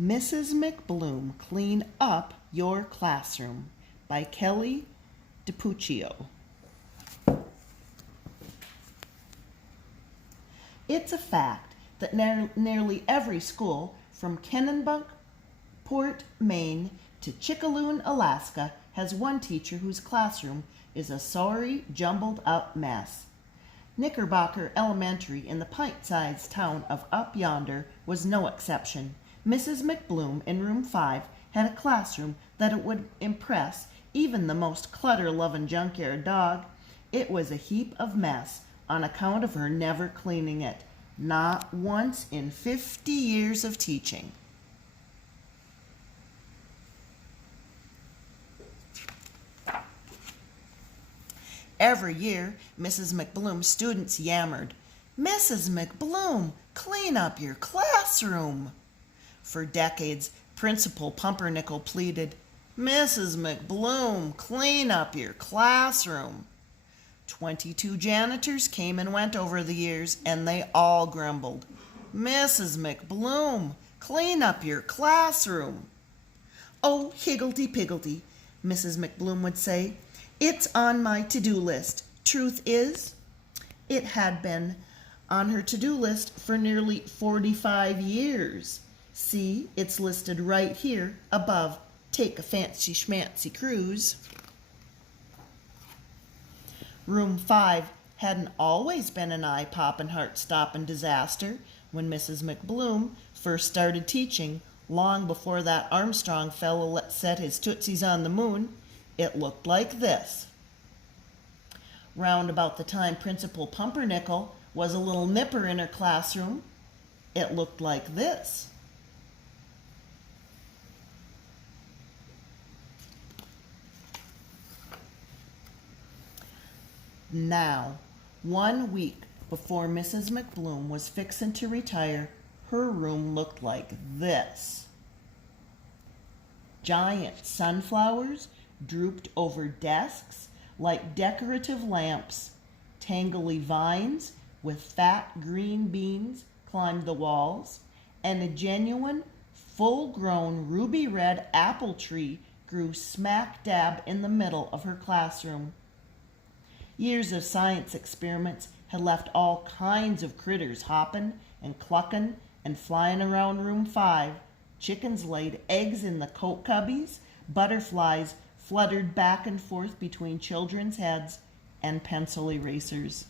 Mrs. McBloom, Clean Up Your Classroom by Kelly DiPuccio. It's a fact that nearly every school from Kennebunkport, Maine to Chickaloon, Alaska has one teacher whose classroom is a sorry, jumbled up mess. Knickerbocker Elementary in the pint-sized town of Up Yonder was no exception. Mrs. McBloom in room 5 had a classroom that it would impress even the most clutter-loving junkyard dog. It was a heap of mess on account of her never cleaning it, not once in 50 years of teaching. Every year, Mrs. McBloom's students yammered, "Mrs. McBloom, clean up your classroom." For decades, Principal Pumpernickel pleaded, "Mrs. McBloom, clean up your classroom." 22 janitors came and went over the years, and they all grumbled, "Mrs. McBloom, clean up your classroom." "Oh, higgledy-piggledy," Mrs. McBloom would say, "it's on my to-do list. Truth is, it had been on her to-do list for nearly 45 years. See, it's listed right here above, take a fancy schmancy cruise." Room 5 hadn't always been an eye-poppin', heart-stoppin' disaster. When Mrs. McBloom first started teaching, long before that Armstrong fellow set his tootsies on the moon, it looked like this. Round about the time Principal Pumpernickel was a little nipper in her classroom, it looked like this. Now, 1 week before Mrs. McBloom was fixin' to retire, her room looked like this. Giant sunflowers drooped over desks like decorative lamps. Tangly vines with fat green beans climbed the walls, and a genuine, full-grown ruby-red apple tree grew smack dab in the middle of her classroom. Years of science experiments had left all kinds of critters hoppin' and cluckin' and flyin' around room 5. Chickens laid eggs in the coat cubbies, butterflies fluttered back and forth between children's heads, and pencil erasers.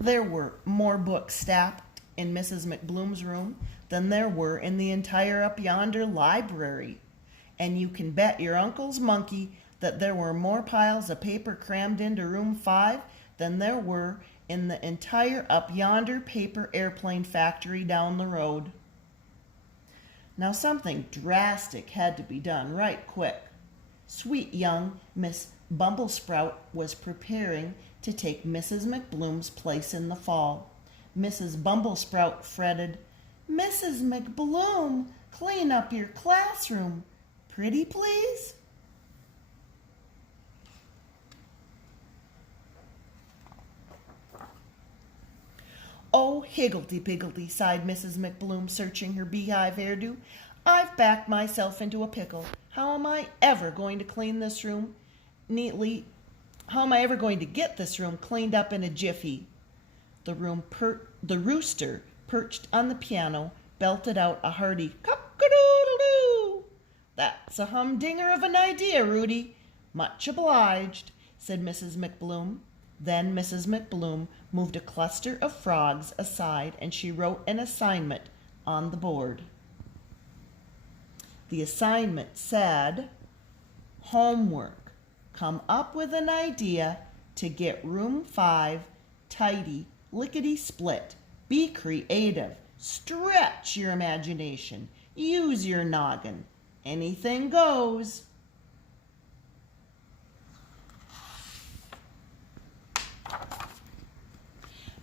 There were more books stacked in Mrs. McBloom's room than there were in the entire Up Yonder library. And you can bet your uncle's monkey that there were more piles of paper crammed into room 5 than there were in the entire Up Yonder paper airplane factory down the road. Now something drastic had to be done right quick. Sweet young Miss Bumblesprout was preparing to take Mrs. McBloom's place in the fall. Mrs. Bumblesprout fretted, "Mrs. McBloom, clean up your classroom. Pretty, please?" "Oh, higgledy-piggledy," sighed Mrs. McBloom, searching her beehive hairdo. "I've backed myself into a pickle. How am I ever going to clean this room neatly? How am I ever going to get this room cleaned up in a jiffy?" The rooster perched on the piano belted out a hearty cock-a-doodle-doo. "That's a humdinger of an idea, Rudy. Much obliged," said Mrs. McBloom. Then Mrs. McBloom moved a cluster of frogs aside, and she wrote an assignment on the board. The assignment said, "Homework. Come up with an idea to get room 5 tidy, lickety-split. Be creative. Stretch your imagination. Use your noggin. Anything goes."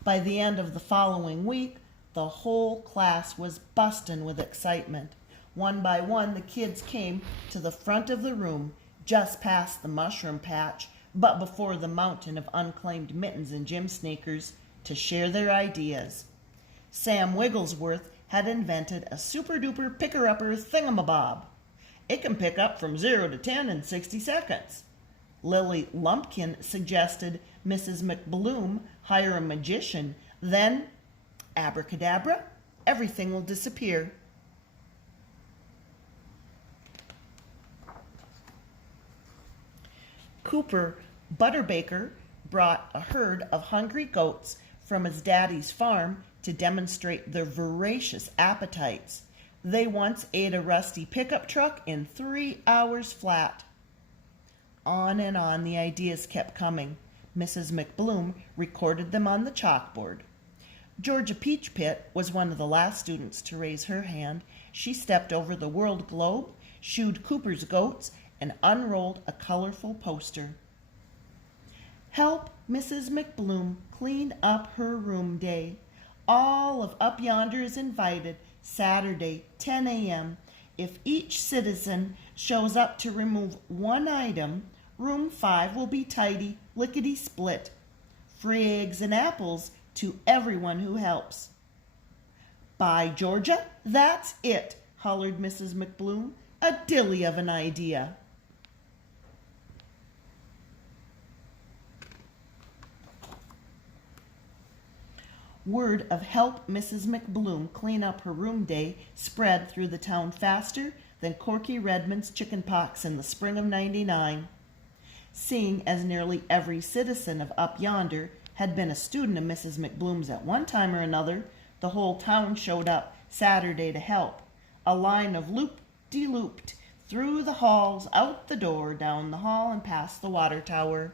By the end of the following week, the whole class was bustin' with excitement. One by one, the kids came to the front of the room, just past the mushroom patch, but before the mountain of unclaimed mittens and gym sneakers to share their ideas. Sam Wigglesworth had invented a super-duper picker-upper thingamabob. It can pick up from 0 to 10 in 60 seconds. Lily Lumpkin suggested Mrs. McBloom hire a magician, then, abracadabra, everything will disappear. Cooper Butterbaker brought a herd of hungry goats from his daddy's farm to demonstrate their voracious appetites. They once ate a rusty pickup truck in 3 hours flat. On and on the ideas kept coming. Mrs. McBloom recorded them on the chalkboard. Georgia Peachpit was one of the last students to raise her hand. She stepped over the world globe, shooed Cooper's goats, and unrolled a colorful poster. Help Mrs. McBloom clean up her room day. All of Up Yonder is invited, Saturday, 10 a.m. If each citizen shows up to remove one item, room 5 will be tidy, lickety-split. Free eggs and apples to everyone who helps. By Georgia, that's it, hollered Mrs. McBloom. A dilly of an idea. Word of help Mrs. McBloom clean up her room day spread through the town faster than Corky Redmond's chickenpox in the spring of '99. Seeing as nearly every citizen of Up Yonder had been a student of Mrs. McBloom's at one time or another, the whole town showed up Saturday to help. A line of loop-de-looped through the halls, out the door, down the hall, and past the water tower.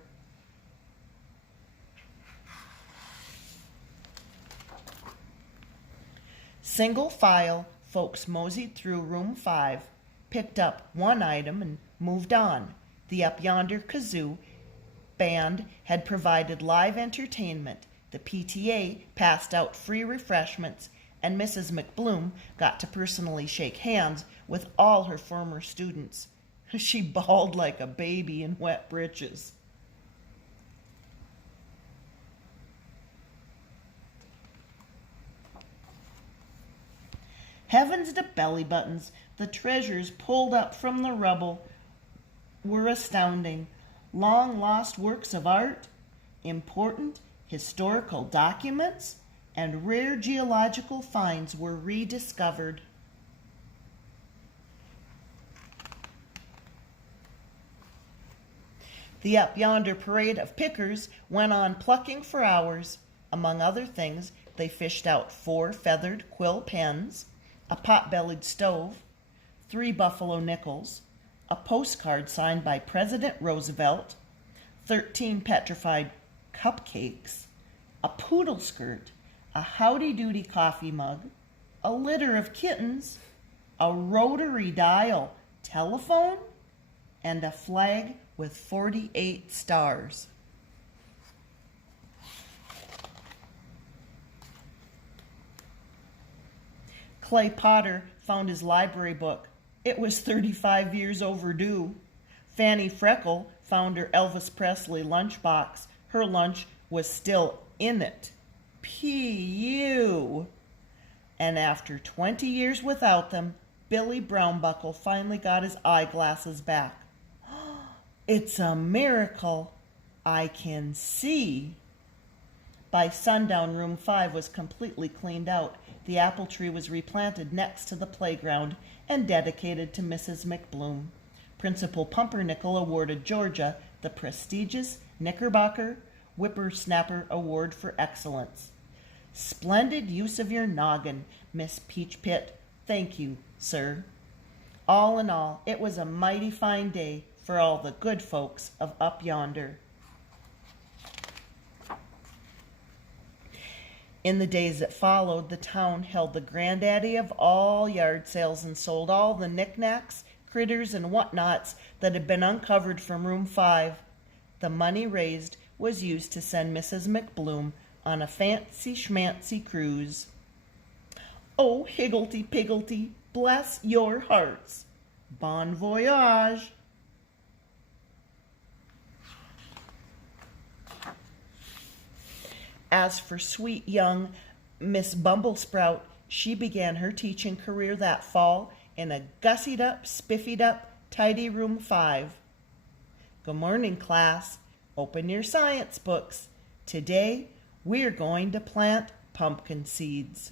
Single file, folks moseyed through room 5, picked up one item, and moved on. The Up Yonder Kazoo band had provided live entertainment. The PTA passed out free refreshments, and Mrs. McBloom got to personally shake hands with all her former students. She bawled like a baby in wet britches. Heavens to belly buttons, the treasures pulled up from the rubble were astounding. Long lost works of art, important historical documents, and rare geological finds were rediscovered. The Up Yonder parade of pickers went on plucking for hours. Among other things, they fished out 4 feathered quill pens, a pot-bellied stove, 3 buffalo nickels, a postcard signed by President Roosevelt, 13 petrified cupcakes, a poodle skirt, a howdy-doody coffee mug, a litter of kittens, a rotary dial telephone, and a flag with 48 stars. Clay Potter found his library book. It was 35 years overdue. Fanny Freckle found her Elvis Presley lunchbox. Her lunch was still in it. P.U. And after 20 years without them, Billy Brownbuckle finally got his eyeglasses back. It's a miracle. I can see. By sundown, room 5 was completely cleaned out. The apple tree was replanted next to the playground and dedicated to Mrs. McBloom. Principal Pumpernickel awarded Georgia the prestigious Knickerbocker Whippersnapper Award for Excellence. Splendid use of your noggin, Miss Peachpit. Thank you, sir. All in all, it was a mighty fine day for all the good folks of Up Yonder. In the days that followed, the town held the granddaddy of all yard sales and sold all the knickknacks, critters, and whatnots that had been uncovered from room 5. The money raised was used to send Mrs. McBloom on a fancy schmancy cruise. Oh, higglety-pigglety, bless your hearts. Bon voyage. As for sweet young Miss Bumblesprout, she began her teaching career that fall in a gussied up, spiffied up, tidy room 5. Good morning, class. Open your science books. Today, we're going to plant pumpkin seeds.